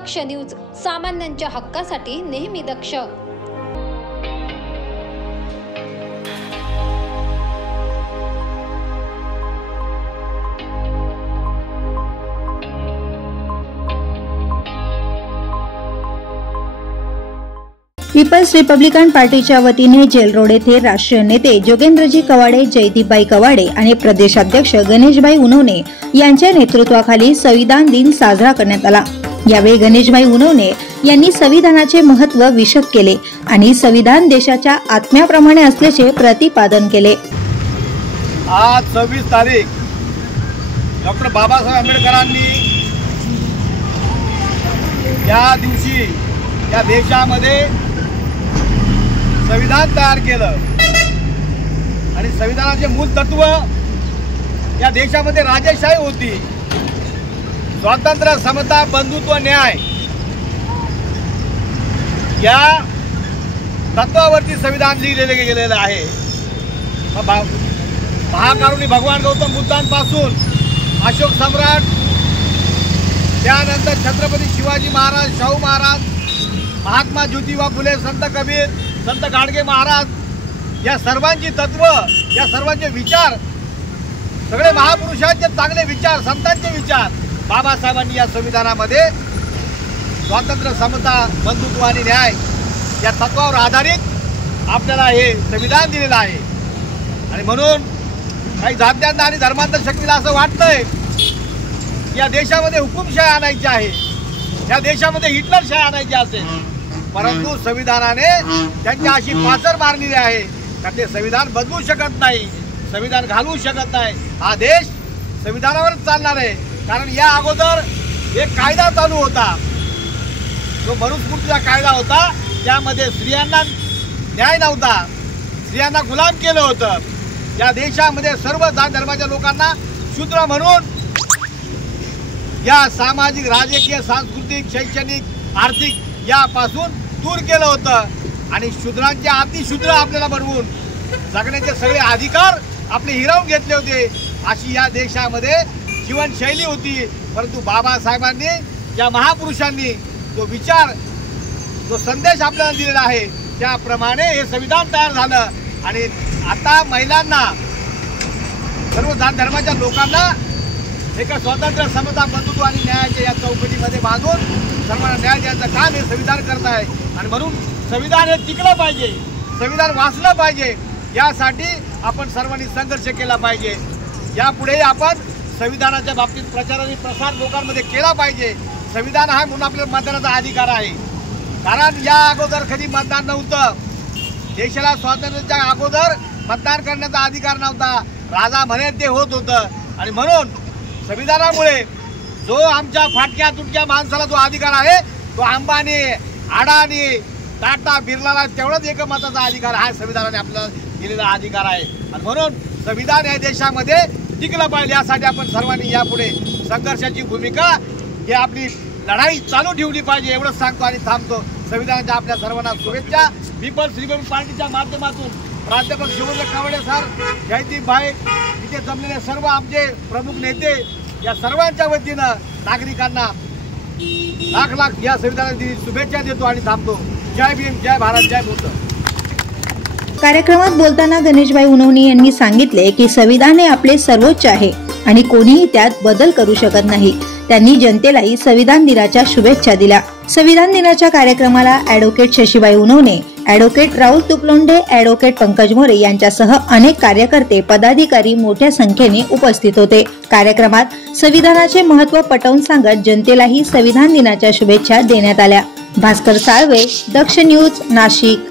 दक्ष news, सामान्यांच्या हक्कासाठी नेहमी दक्ष। पीपल्स रिपब्लिकन पार्टीच्या वतीने जेल रोड येथे राष्ट्रीय नेते जोगेंद्रजी कवाडे, जयदीपभाई कवाडे आणि प्रदेशाध्यक्ष गणेशभाई उनवणे यांच्या नेतृत्वाखाली संविधान दिन साजरा करण्यात आला। यावेळी गणेशभाई उनवणे यांनी संविधानाचे महत्त्व विशद केले आणि संविधान देशाच्या आत्म्याप्रमाणे असल्याचे प्रतिपादन केले। आज 26 तारीख डॉक्टर बाबासाहेब आंबेडकरांनी या दिवशी या देशामध्ये संविधान तयार केलं आणि संविधानाचे मूल तत्व या देशामध्ये राजेशाही होती, स्वातंत्र्य, समता, बंधुत्व, न्याय या तत्वावरती संविधान लिहिलेले गेलेलं आहे। महाकारुणी भगवान गौतम बुद्धांपासून अशोक सम्राट, त्यानंतर छत्रपती शिवाजी महाराज, शाहू महाराज, महात्मा ज्योतिबा फुले, संत कबीर, संत गाडगे महाराज या सर्वांची तत्व, या सर्वांचे विचार, सगळे महापुरुषांचे चांगले विचार, संतांचे विचार बाबासाहेबांनी या संविधानामध्ये स्वातंत्र्य, समता, बंधुत्व आणि न्याय या तत्वावर आधारित आपल्याला हे संविधान दिलेलं आहे। आणि म्हणून काही जात्यांना आणि धर्मांतर शक्तीला असं वाटतंय या देशामध्ये हुकुमशाही आणायची आहे, या देशामध्ये हिटलरशाही आणायची असेल, परंतु संविधानाने त्यांच्या अशी पाचर मारलेली आहे का ते संविधान बदलू शकत नाही, संविधान घालवू शकत नाही। हा देश संविधानावरच चालणार आहे, कारण या अगोदर एक कायदा चालू होता, जो मनुस्मृतीचा कायदा होता, त्यामध्ये स्त्रियांना न्याय नव्हता, स्त्रियांना गुलाम केलं होतं। या देशामध्ये सर्व जात धर्माच्या लोकांना शूद्र म्हणून या सामाजिक, राजकीय, सांस्कृतिक, शैक्षणिक, आर्थिक यापासून दूर केलं होतं आणि शूद्रांचे अतिशूद्र आपल्याला बनवून जगण्याचे सगळे अधिकार आपले हिरावून घेतले होते। अशी या देशामध्ये जीवनशैली होती, परंतु बाबासाहेबांनी, या महापुरुषांनी जो विचार, जो संदेश आपल्याला दिलेला आहे, त्याप्रमाणे हे संविधान तयार झालं। आणि आता महिलांना, सर्व जात धर्माच्या लोकांना एका स्वातंत्र्य, समता, बंधुत्व आणि न्यायाच्या या चौकटीमध्ये बांधून सर्वांना न्याय द्यायचं काम हे संविधान करत आहे। आणि म्हणून संविधान हे टिकलं पाहिजे, संविधान वाचलं पाहिजे, यासाठी आपण सर्वांनी संघर्ष केला पाहिजे। यापुढेही आपण संविधानाच्या बाबतीत प्रचार आणि प्रसार लोकांमध्ये केला पाहिजे। संविधान आहे म्हणून आपल्याला मतदानाचा अधिकार आहे, कारण या अगोदर कधी मतदान नव्हतं, देशाला स्वातंत्र्याच्या अगोदर मतदान करण्याचा अधिकार नव्हता, राजा म्हणे ते होत होतं। आणि म्हणून संविधानामुळे जो आमच्या फाटक्या तुटक्या माणसाला जो अधिकार आहे, तो अंबानी, अडाणी, टाटा, बिर्लाला तेवढाच एकमताचा अधिकार हा संविधानाने आपल्याला दिलेला अधिकार आहे। आणि म्हणून संविधान या देशामध्ये टिकलं पाहिजे, यासाठी आपण सर्वांनी यापुढे संघर्षाची भूमिका, ही आपली लढाई चालू ठेवली पाहिजे, एवढंच सांगतो आणि थांबतो। संविधानाच्या आपल्या सर्वांना शुभेच्छा। पीपल्स रिपब्लिकन पार्टीच्या माध्यमातून प्राध्यापक शिवराज कवाडे सर, जयदीपभाई, इथे जमलेले सर्व आमचे प्रमुख नेते, या सर्वांच्या वतीनं नागरिकांना लाख लाख या संविधानाची शुभेच्छा देतो आणि थांबतो। जय भीम, जय भारत, जय बुद्ध। कार्यक्रमात बोलताना गणेशभाई उनवणे यांनी सांगितले की संविधान हे आपले सर्वोच्च आहे आणि कोणीही त्यात बदल करू शकत नाही। त्यांनी जनतेलाही संविधान दिनाच्या शुभेच्छा दिल्या। संविधान दिनाच्या कार्यक्रमाला advocate Shashibai Unawane, advocate Rahul Tuplonde, advocate Pankaj More यांच्यासह अनेक कार्यकर्ते, पदाधिकारी मोठ्या संख्येने उपस्थित होते। कार्यक्रमात संविधानाचे महत्त्व पटवून सांगत जनतेलाही संविधान दिनाच्या शुभेच्छा देण्यात आल्या। भास्कर साळवे, दक्ष न्यूज, नाशिक।